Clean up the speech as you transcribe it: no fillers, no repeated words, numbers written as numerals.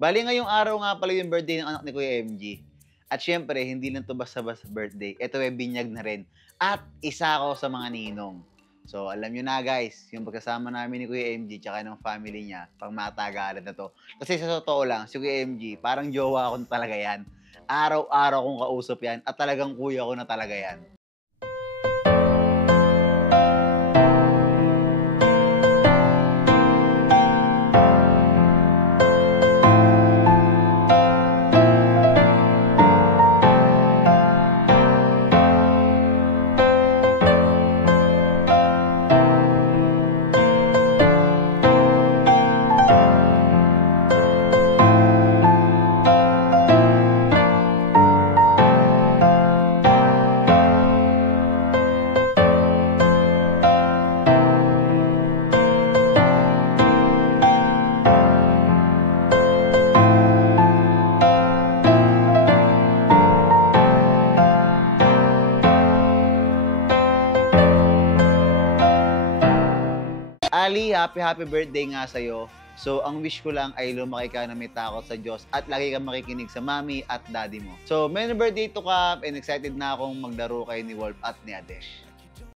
Bali ngayong araw nga pala yung birthday ng anak ni Kuya MG. At syempre, hindi lang 'to basta-basta birthday, ito ay binyag na rin at isa ako sa mga ninong. So, alam niyo na guys, yung pagkasama namin ni Kuya MG tsaka ng family niya, pangmatagalan na 'to. Kasi sa totoo lang, si Kuya MG parang jowa ko na talaga 'yan. Araw-araw kong kausap 'yan at talagang kuya ko na talaga 'yan. Ali, happy birthday nga sa'yo. So, ang wish ko lang ay lumaki ka na may takot sa Diyos at lagi kang makikinig sa mami at daddy mo. So, many birthday to come and excited na akong maglaro kayo ni Wolf at ni Adesh.